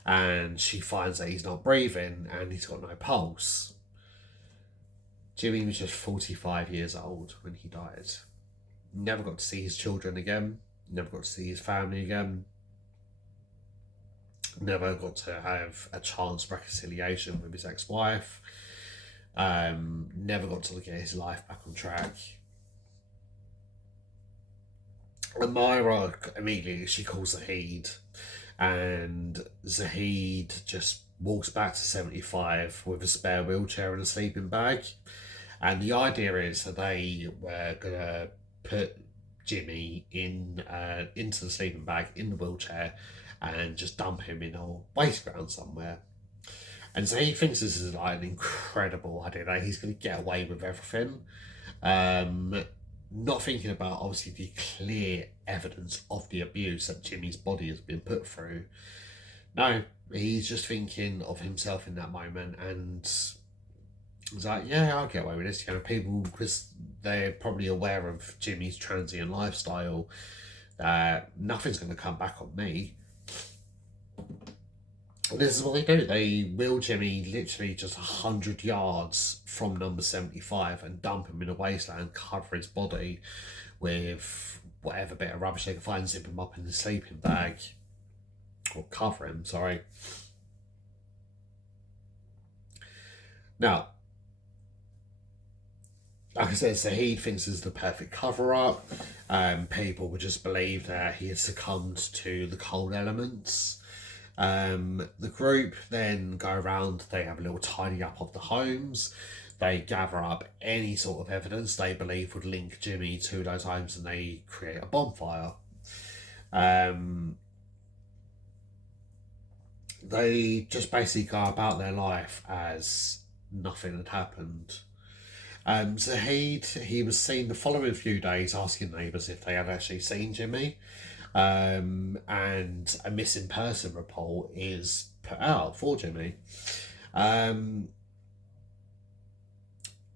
and she finds that he's not breathing and he's got no pulse. Jimmy was just 45 years old when he died. Never got to see his children again. Never got to see his family again. Never got to have a chance reconciliation with his ex-wife. Never got to get his life back on track. And Myra, immediately, she calls Zahid, and Zahid just walks back to 75 with a spare wheelchair and a sleeping bag. And the idea is that they were going to put Jimmy into the sleeping bag in the wheelchair and just dump him in a waste ground somewhere. And so he thinks this is like an incredible idea, that he's going to get away with everything. Not thinking about, obviously, the clear evidence of the abuse that Jimmy's body has been put through. No, he's just thinking of himself in that moment, and he's like, yeah, I'll get away with this. You know, people, because they're probably aware of Jimmy's transient lifestyle, nothing's going to come back on me. This is what they do. They wheel Jimmy literally just 100 yards from number 75 and dump him in a wasteland, cover his body with whatever bit of rubbish they can find, zip him up in the sleeping bag, or cover him, sorry. Now, like I said, Zahid thinks this is the perfect cover-up. People would just believe that he had succumbed to the cold elements. The group then go around, they have a little tidy up of the homes. they gather up any sort of evidence they believe would link Jimmy to those homes, and they create a bonfire. Um, they just basically go about their life as nothing had happened. He was seen the following few days asking neighbours if they had actually seen Jimmy, and a missing person report is put out for Jimmy.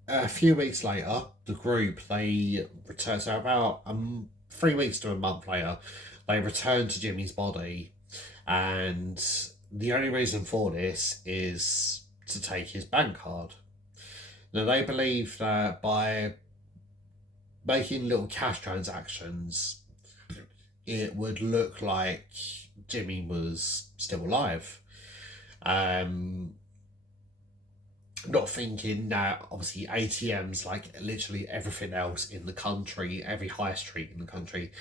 A few weeks later, the group they return. So about 3 weeks to a month later, they return to Jimmy's body, and the only reason for this is to take his bank card. Now they believe that by making little cash transactions, it would look like Jimmy was still alive. Not thinking that obviously ATMs, like literally everything else in the country, every high street in the country,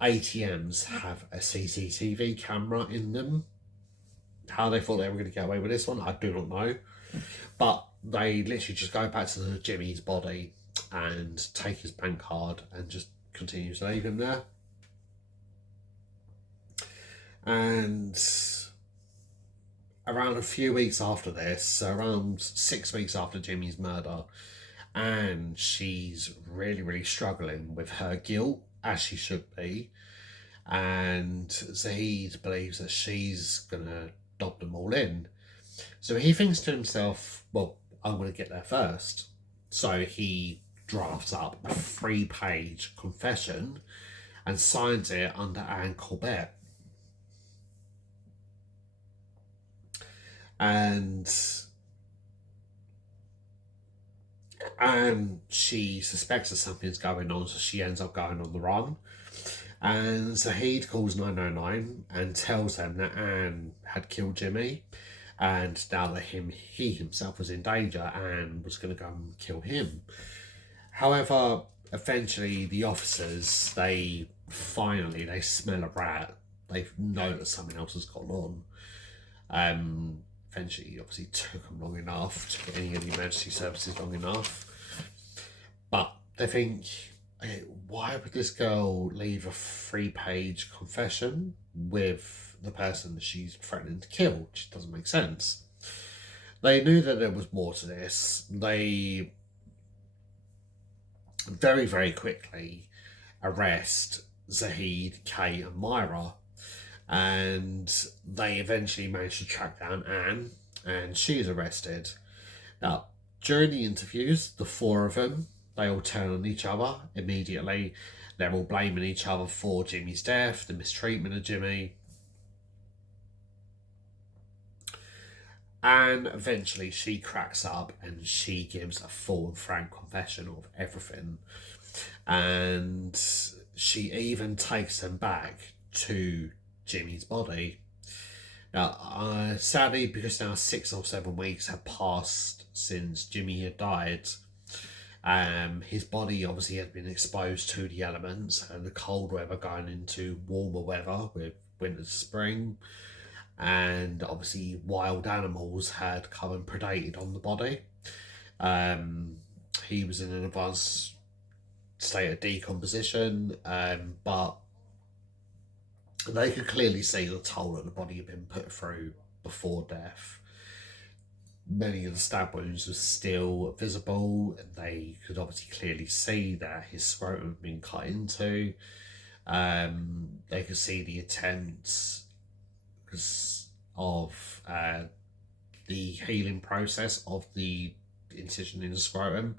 ATMs have a CCTV camera in them. How they thought they were going to get away with this one, I do not know. But they literally just go back to Jimmy's body and take his bank card and just continue to leave him there. And around a few weeks after this, so around 6 weeks after Jimmy's murder, and she's really, really struggling with her guilt, as she should be. And Zahid believes that she's gonna dob them all in. So he thinks to himself, well, I'm gonna get there first. So he drafts up a 3-page confession and signs it under Anne Corbett. And she suspects that something's going on, so she ends up going on the run. And Zahid calls 999 and tells them that Anne had killed Jimmy, and now that he himself was in danger, Anne was going to go and kill him. However, eventually the officers, they smell a rat. They know that something else has gone on. Eventually, obviously, took them long enough, took any of the emergency services long enough. But they think, okay, why would this girl leave a 3-page confession with the person that she's threatening to kill? It just doesn't make sense. They knew that there was more to this. They very, very quickly arrest Zahid, Kay, and Myra. And they eventually managed to track down Anne, and she's arrested. Now, during the interviews, the 4 of them, they all turn on each other immediately. They're all blaming each other for Jimmy's death, the mistreatment of Jimmy. And eventually she cracks up and she gives a full and frank confession of everything. And she even takes them back to Jimmy's body. Now, sadly, because now 6 or 7 weeks have passed since Jimmy had died, his body obviously had been exposed to the elements and the cold weather going into warmer weather with winter to spring, and obviously wild animals had come and predated on the body. He was in an advanced state of decomposition, but they could clearly see the toll that the body had been put through before death. Many of the stab wounds were still visible. They could obviously clearly see that his scrotum had been cut into. They could see the attempts of the healing process of the incision in the scrotum.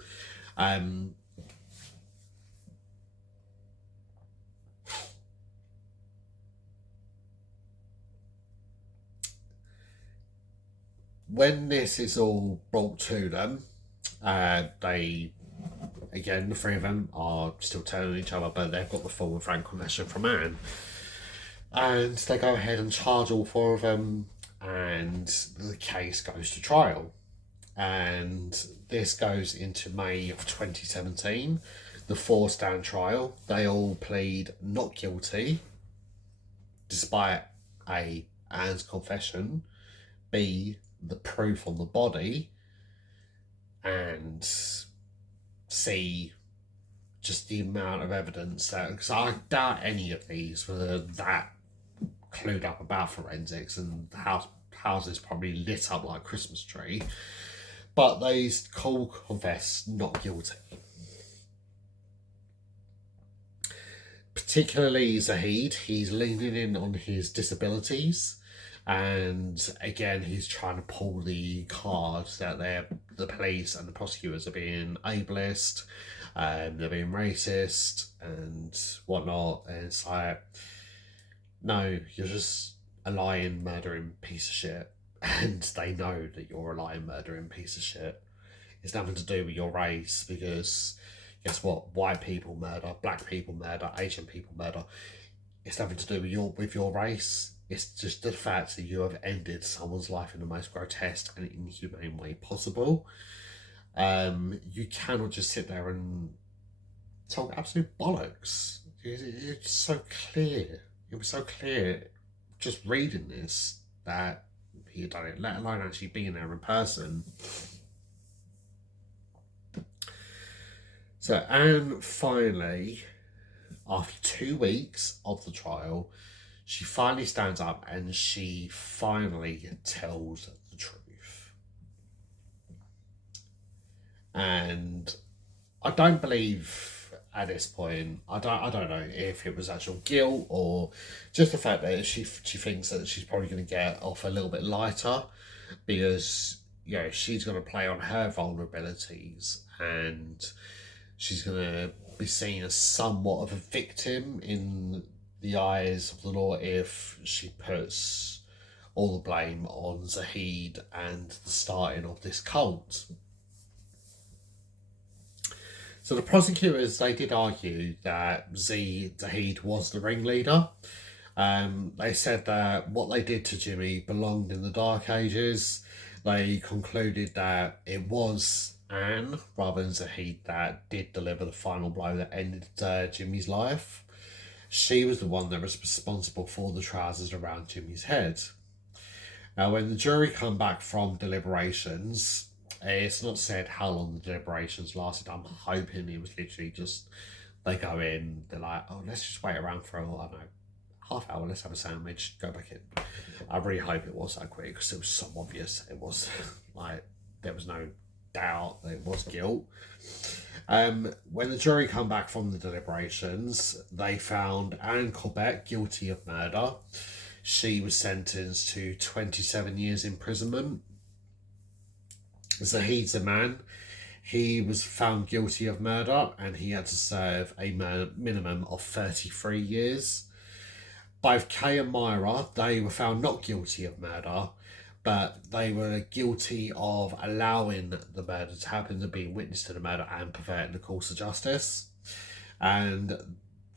When this is all brought to them, they, again, the 3 of them are still telling each other, but they've got the full and frank confession from Anne. And they go ahead and charge all 4 of them, and the case goes to trial. And this goes into May of 2017. The 4 stand trial. They all plead not guilty, despite A, Anne's confession, B, the proof on the body, and see just the amount of evidence that, because I doubt any of these were that clued up about forensics, and the house is probably lit up like a Christmas tree, but they all confess not guilty. Particularly Zahid, he's leaning in on his disabilities, and again, he's trying to pull the card that the police and the prosecutors are being ableist, they're being racist and whatnot. And it's like, no, you're just a lying, murdering piece of shit, and they know that you're a lying, murdering piece of shit. It's nothing to do with your race, because guess what? White people murder, black people murder, Asian people murder. It's nothing to do with your race. It's just the fact that you have ended someone's life in the most grotesque and inhumane way possible. You cannot just sit there and talk absolute bollocks. It's so clear. It was so clear just reading this that he had done it, let alone actually being there in person. So Anne finally, after 2 weeks of the trial, she finally stands up and she finally tells the truth. And I don't believe at this point, I don't know if it was actual guilt or just the fact that she thinks that she's probably going to get off a little bit lighter, because she's going to play on her vulnerabilities, and she's going to be seen as somewhat of a victim in the eyes of the law if she puts all the blame on Zahid and the starting of this cult. So the prosecutors, they did argue that Zahid was the ringleader. They said that what they did to Jimmy belonged in the Dark Ages. They concluded that it was Anne, rather than Zahid, that did deliver the final blow that ended Jimmy's life. She was the one that was responsible for the trousers around Jimmy's head. Now, when the jury come back from deliberations, it's not said how long the deliberations lasted. I'm hoping it was literally just, they go in, they're like, oh, let's just wait around for, I don't know, half hour, let's have a sandwich, go back in. I really hope it was that quick, because it was so obvious. It was like, there was no doubt that it was guilt. When the jury come back from the deliberations, they found Anne Corbett guilty of murder. She was sentenced to 27 years imprisonment. Zahid's a man. He was found guilty of murder, and he had to serve a minimum of 33 years. Both Kay and Myra, they were found not guilty of murder, but they were guilty of allowing the murder to happen, to being witness to the murder and perverting the course of justice. And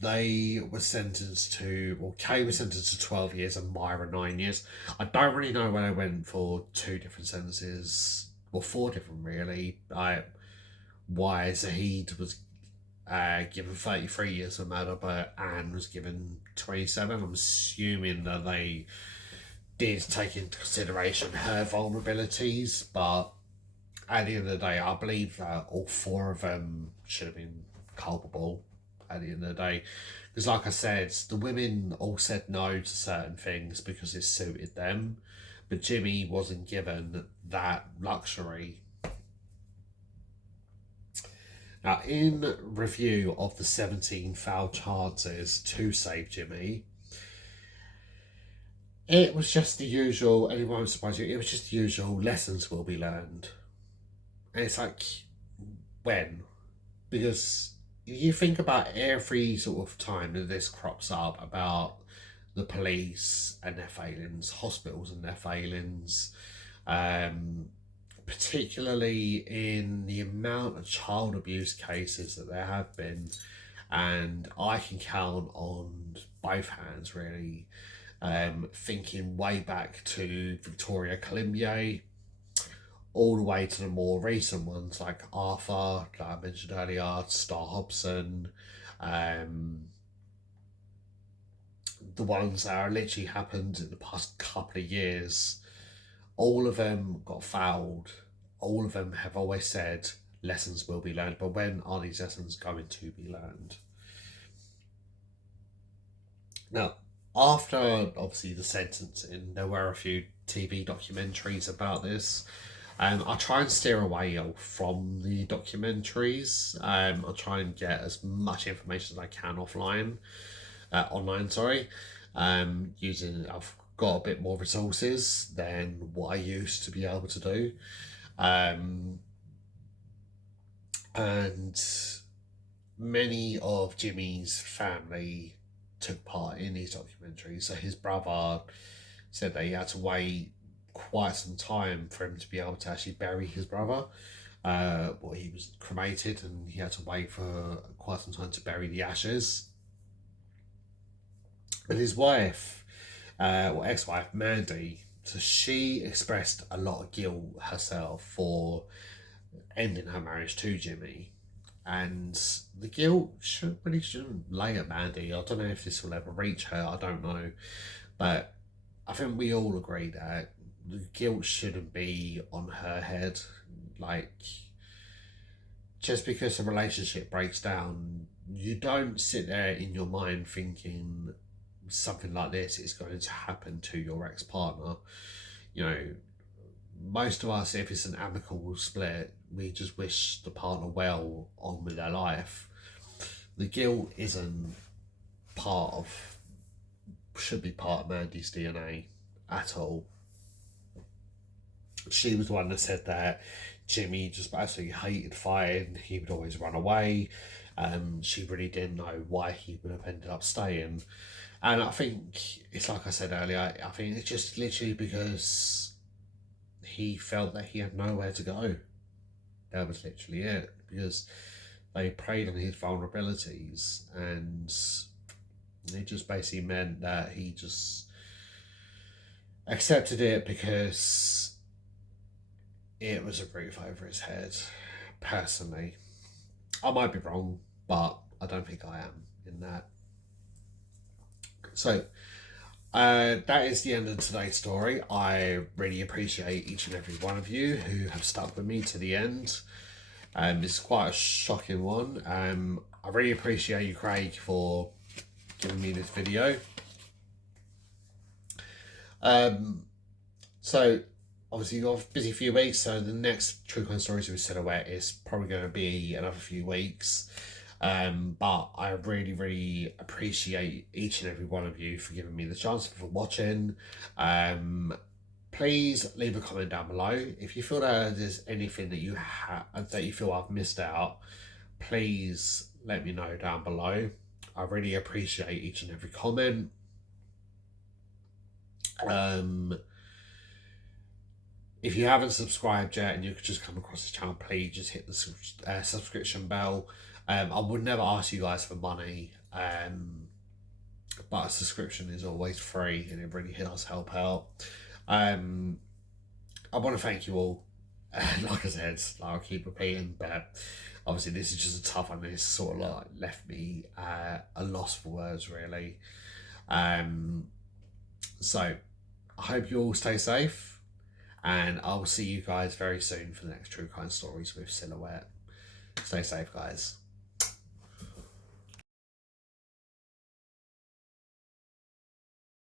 they were sentenced to, well, Kay was sentenced to 12 years and Myra 9 years. I don't really know where they went for 2 different sentences, or 4 different really. Why Zahid was given 33 years for murder, but Anne was given 27. I'm assuming that they did take into consideration her vulnerabilities, but at the end of the day, I believe that all 4 of them should have been culpable at the end of the day. Because like I said, the women all said no to certain things because it suited them, but Jimmy wasn't given that luxury. Now, in review of the 17 foul chances to save Jimmy, it was just the usual, and it won't surprise you, it was just the usual lessons will be learned. And it's like, when? Because you think about every sort of time that this crops up about the police and their failings, hospitals and their failings, particularly in the amount of child abuse cases that there have been, and I can count on both hands really, thinking way back to Victoria Colombier, all the way to the more recent ones like Arthur, that I mentioned earlier, Star Hobson, the ones that are literally happened in the past couple of years. All of them got fouled all of them have always said lessons will be learned, but when are these lessons going to be learned? Now, after obviously the sentencing, there were a few TV documentaries about this. I try and steer away from the documentaries. I try and get as much information as I can online. Sorry, using I've got a bit more resources than what I used to be able to do, and many of Jimmy's family took part in these documentaries. So his brother said that he had to wait quite some time for him to be able to actually bury his brother. Well, he was cremated and he had to wait for quite some time to bury the ashes. But his wife, ex-wife Mandy, so she expressed a lot of guilt herself for ending her marriage to Jimmy. And the guilt shouldn't lay at Mandy. I don't know if this will ever reach her. I don't know, but I think we all agree that the guilt shouldn't be on her head. Like, just because a relationship breaks down, you don't sit there in your mind thinking something like this is going to happen to your ex-partner. You know, most of us, if it's an amicable split, we just wish the partner well on with their life. The guilt isn't part of, should be part of Mandy's DNA at all. She was the one that said that Jimmy just absolutely hated fighting. He would always run away. She really didn't know why he would have ended up staying. And I think it's like I said earlier, I think it's just literally because he felt that he had nowhere to go. That was literally it. Because they preyed on his vulnerabilities, and it just basically meant that he just accepted it because it was a roof over his head. Personally, I might be wrong, but I don't think I am in that. So that is the end of today's story. I really appreciate each and every one of you who have stuck with me to the end. It's quite a shocking one. I really appreciate you, Craig, for giving me this video. So obviously you've got a busy few weeks, so the next True Crime Stories with Silhouette is probably going to be another few weeks. But I really, really appreciate each and every one of you for giving me the chance, for watching. Please leave a comment down below if you feel that there's anything that you feel I've missed out. Please let me know down below. I really appreciate each and every comment. If you haven't subscribed yet and you could just come across the channel, please just hit the subscription bell. I would never ask you guys for money, but a subscription is always free and it really does help out. I want to thank you all. Like I said, I'll keep repeating, but obviously this is just a tough one. This sort of like left me a loss for words, really. So I hope you all stay safe, and I'll see you guys very soon for the next True Crime Stories with Silhouette. Stay safe, guys.